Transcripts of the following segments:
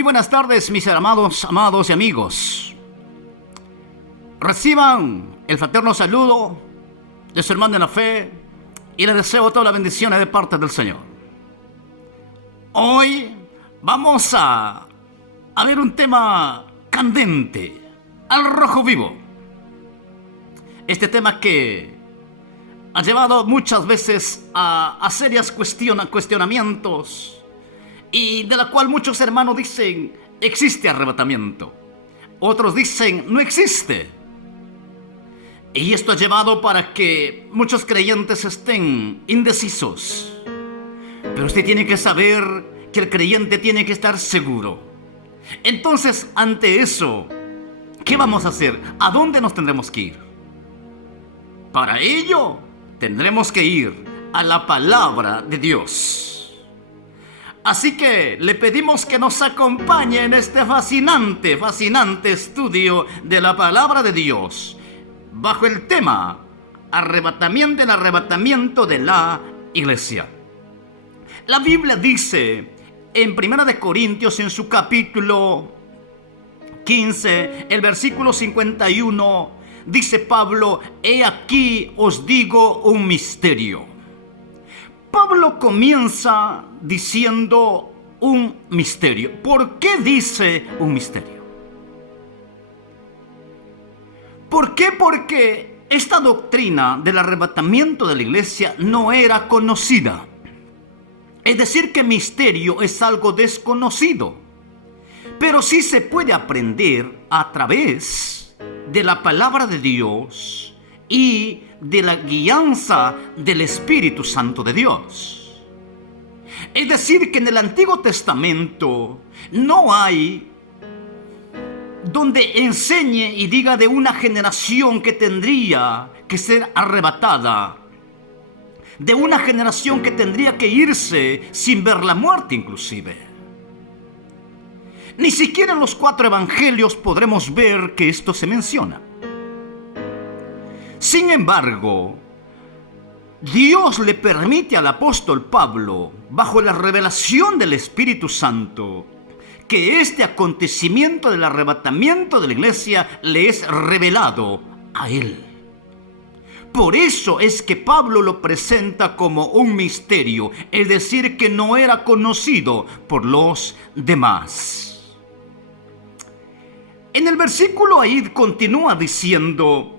Muy buenas tardes, mis amados y amigos. Reciban el fraterno saludo de su hermano en la fe y les deseo todas las bendiciones de parte del Señor. Hoy vamos a ver un tema candente, al rojo vivo. Este tema que ha llevado muchas veces a serios cuestionamientos y de la cual muchos hermanos dicen existe arrebatamiento. Otros dicen no existe. Y esto ha llevado para que muchos creyentes estén indecisos. Pero usted tiene que saber que el creyente tiene que estar seguro. Entonces, ante eso, ¿qué vamos a hacer? ¿A dónde nos tendremos que ir? Para ello, tendremos que ir a la palabra de Dios. Así que le pedimos que nos acompañe en este fascinante estudio de la palabra de Dios, bajo el tema el arrebatamiento de la iglesia. La Biblia dice en 1 Corintios, en su capítulo 15, el versículo 51, dice Pablo: he aquí os digo un misterio. Pablo comienza diciendo un misterio. ¿Por qué dice un misterio? ¿Por qué? Porque esta doctrina del arrebatamiento de la iglesia no era conocida. Es decir, que misterio es algo desconocido. Pero sí se puede aprender a través de la palabra de Dios y de la guianza del Espíritu Santo de Dios. Es decir, que en el Antiguo Testamento no hay donde enseñe y diga de una generación que tendría que ser arrebatada, de una generación que tendría que irse sin ver la muerte inclusive. Ni siquiera en los 4 evangelios podremos ver que esto se menciona. Sin embargo, Dios le permite al apóstol Pablo, bajo la revelación del Espíritu Santo, que este acontecimiento del arrebatamiento de la iglesia le es revelado a él. Por eso es que Pablo lo presenta como un misterio, es decir, que no era conocido por los demás. En el versículo ahí continúa diciendo: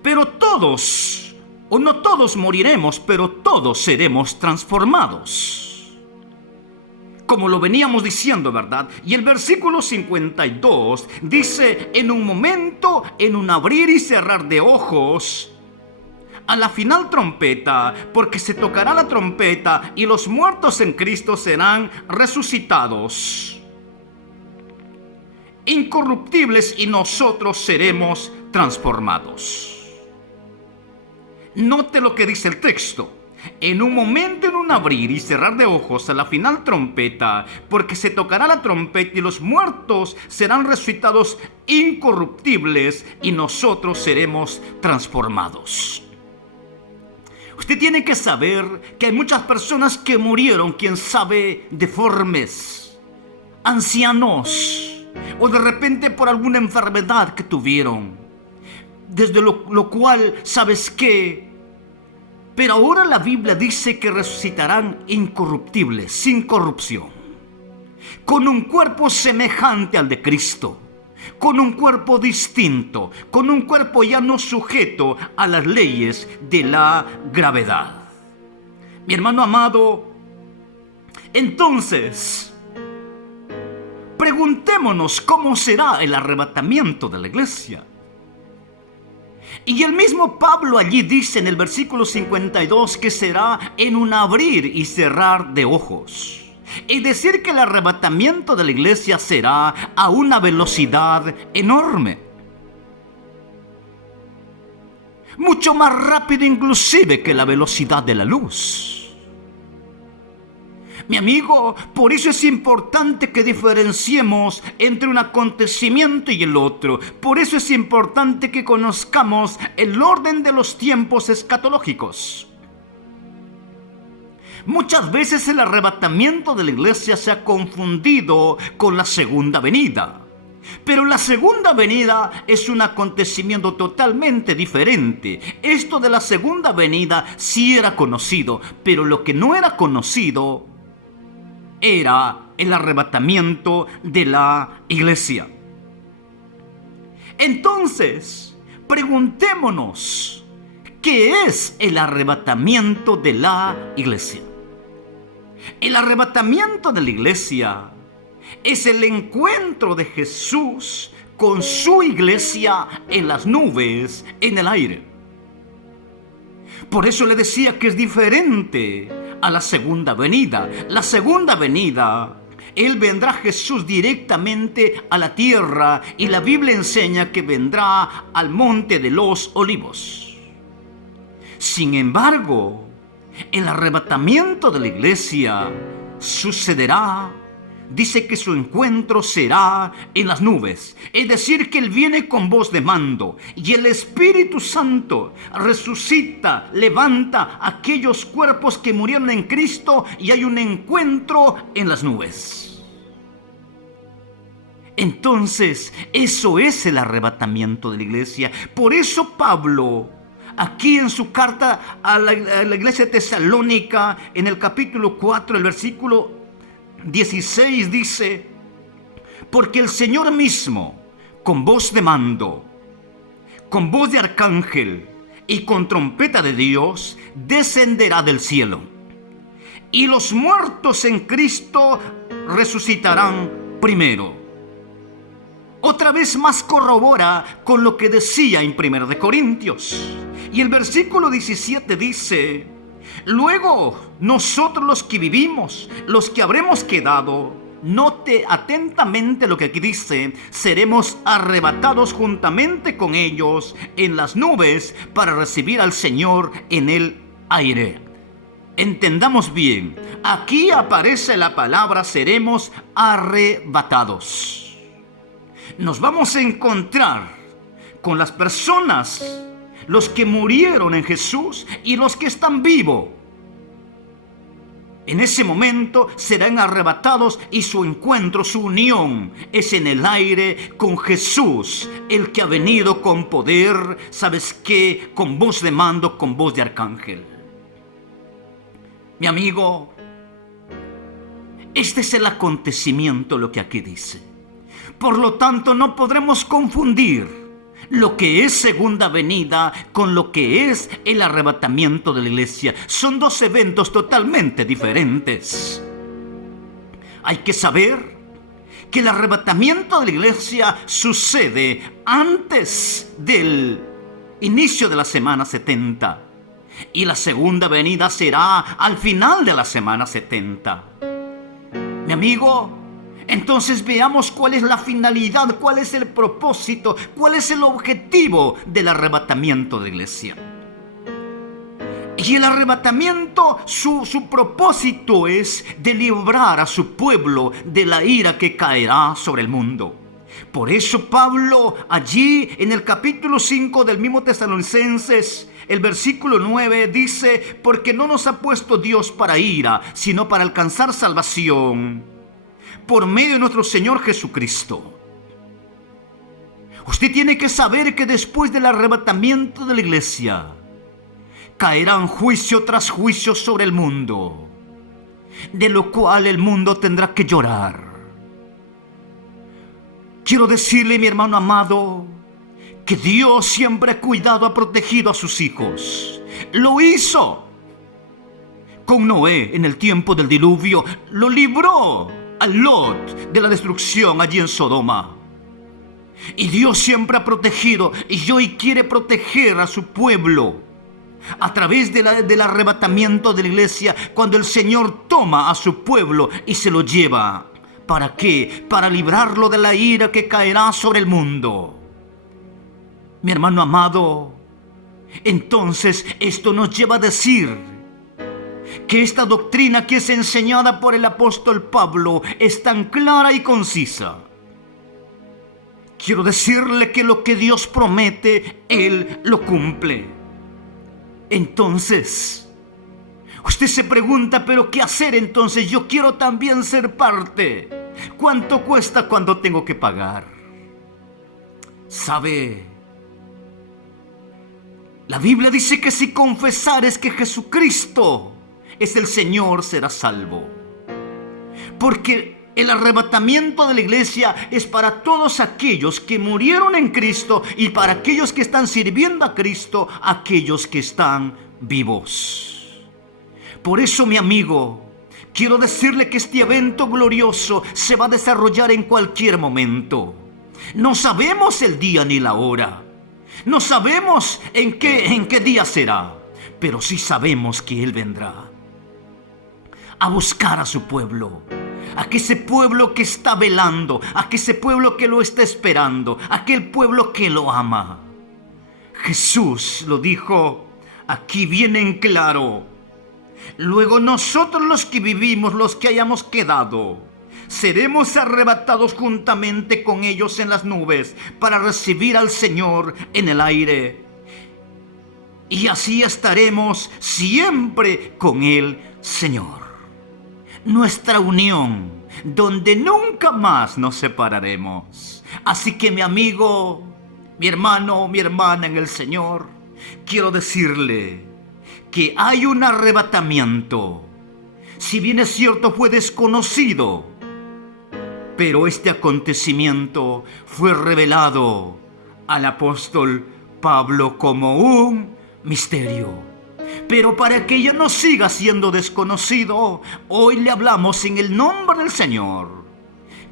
pero todos, o no todos moriremos, pero todos seremos transformados. Como lo veníamos diciendo, ¿verdad? Y el versículo 52 dice: en un momento, en un abrir y cerrar de ojos, a la final trompeta, porque se tocará la trompeta y los muertos en Cristo serán resucitados, incorruptibles, y nosotros seremos transformados. Note lo que dice el texto: en un momento, en un abrir y cerrar de ojos, a la final trompeta, porque se tocará la trompeta y los muertos serán resucitados incorruptibles y nosotros seremos transformados. Usted tiene que saber que hay muchas personas que murieron, quién sabe, deformes, ancianos, o de repente por alguna enfermedad que tuvieron, desde lo cual, ¿sabes qué? Pero ahora la Biblia dice que resucitarán incorruptibles, sin corrupción, con un cuerpo semejante al de Cristo, con un cuerpo distinto, con un cuerpo ya no sujeto a las leyes de la gravedad. Mi hermano amado, entonces, preguntémonos cómo será el arrebatamiento de la iglesia. Y el mismo Pablo allí dice en el versículo 52 que será en un abrir y cerrar de ojos. Es decir, que el arrebatamiento de la iglesia será a una velocidad enorme. Mucho más rápido inclusive que la velocidad de la luz. Mi amigo, por eso es importante que diferenciemos entre un acontecimiento y el otro. Por eso es importante que conozcamos el orden de los tiempos escatológicos. Muchas veces el arrebatamiento de la iglesia se ha confundido con la segunda venida. Pero la segunda venida es un acontecimiento totalmente diferente. Esto de la segunda venida sí era conocido, pero lo que no era conocido era el arrebatamiento de la iglesia. Entonces, preguntémonos, ¿qué es el arrebatamiento de la iglesia? El arrebatamiento de la iglesia es el encuentro de Jesús con su iglesia en las nubes, en el aire. Por eso le decía que es diferente a la segunda venida. La segunda venida, Él vendrá Jesús directamente a la tierra y la Biblia enseña que vendrá al monte de los olivos. Sin embargo, el arrebatamiento de la iglesia sucederá. Dice que su encuentro será en las nubes, es decir, que Él viene con voz de mando y el Espíritu Santo resucita, levanta aquellos cuerpos que murieron en Cristo y hay un encuentro en las nubes. Entonces, eso es el arrebatamiento de la iglesia. Por eso Pablo, aquí en su carta a la iglesia de Tesalónica, en el capítulo 4, el versículo 16 dice: porque el Señor mismo, con voz de mando, con voz de arcángel y con trompeta de Dios, descenderá del cielo. Y los muertos en Cristo resucitarán primero. Otra vez más corrobora con lo que decía en 1 de Corintios. Y el versículo 17 dice: luego nosotros los que vivimos, los que habremos quedado, note atentamente lo que aquí dice, seremos arrebatados juntamente con ellos en las nubes para recibir al Señor en el aire. Entendamos bien, aquí aparece la palabra seremos arrebatados. Nos vamos a encontrar con las personas, los que murieron en Jesús y los que están vivos. En ese momento serán arrebatados y su encuentro, su unión es en el aire con Jesús, el que ha venido con poder, ¿sabes qué? Con voz de mando, con voz de arcángel. Mi amigo, este es el acontecimiento, lo que aquí dice. Por lo tanto, no podremos confundir lo que es segunda venida con lo que es el arrebatamiento de la iglesia. Son dos eventos totalmente diferentes. Hay que saber que el arrebatamiento de la iglesia sucede antes del inicio de la semana 70 y la segunda venida será al final de la semana 70. Mi amigo, entonces veamos cuál es la finalidad, cuál es el propósito, cuál es el objetivo del arrebatamiento de la iglesia. Y el arrebatamiento, su propósito es de librar a su pueblo de la ira que caerá sobre el mundo. Por eso Pablo allí en el capítulo 5 del mismo Tesalonicenses, el versículo 9 dice: porque no nos ha puesto Dios para ira, sino para alcanzar salvación por medio de nuestro Señor Jesucristo. Usted tiene que saber que después del arrebatamiento de la iglesia, caerán juicio tras juicio sobre el mundo, de lo cual el mundo tendrá que llorar. Quiero decirle, mi hermano amado, que Dios siempre ha cuidado, ha protegido a sus hijos. Lo hizo con Noé en el tiempo del diluvio. Lo libró a Lot de la destrucción allí en Sodoma. Y Dios siempre ha protegido y hoy quiere proteger a su pueblo a través del arrebatamiento de la iglesia, cuando el Señor toma a su pueblo y se lo lleva. ¿Para qué? Para librarlo de la ira que caerá sobre el mundo. Mi hermano amado, entonces esto nos lleva a decir que esta doctrina que es enseñada por el apóstol Pablo es tan clara y concisa. Quiero decirle que lo que Dios promete, Él lo cumple. Entonces, Usted se pregunta, pero ¿qué hacer entonces? Yo quiero también ser parte. ¿Cuánto cuesta cuando tengo que pagar? ¿Sabe? La Biblia dice que si confesares que Jesucristo es el Señor, serás salvo. Porque el arrebatamiento de la iglesia es para todos aquellos que murieron en Cristo y para aquellos que están sirviendo a Cristo, aquellos que están vivos. Por eso, mi amigo, quiero decirle que este evento glorioso se va a desarrollar en cualquier momento. No sabemos el día ni la hora. No sabemos en qué día será. Pero sí sabemos que Él vendrá a buscar a su pueblo. A ese pueblo que está velando. A ese pueblo que lo está esperando. A aquel pueblo que lo ama. Jesús lo dijo aquí bien en claro. Luego nosotros los que vivimos, los que hayamos quedado, seremos arrebatados juntamente con ellos en las nubes para recibir al Señor en el aire. Y así estaremos siempre con el Señor. Nuestra unión, donde nunca más nos separaremos. Así que mi amigo, mi hermano, mi hermana en el Señor, quiero decirle que hay un arrebatamiento. Si bien es cierto, fue desconocido, pero este acontecimiento fue revelado al apóstol Pablo como un misterio. Pero para que ello no siga siendo desconocido, hoy le hablamos en el nombre del Señor,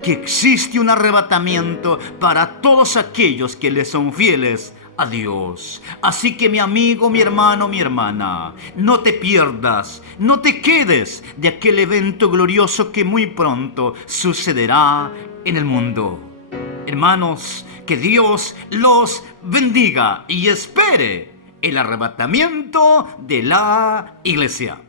que existe un arrebatamiento para todos aquellos que le son fieles a Dios. Así que mi amigo, mi hermano, mi hermana, no te pierdas, no te quedes de aquel evento glorioso que muy pronto sucederá en el mundo. Hermanos, que Dios los bendiga y espere el arrebatamiento de la iglesia.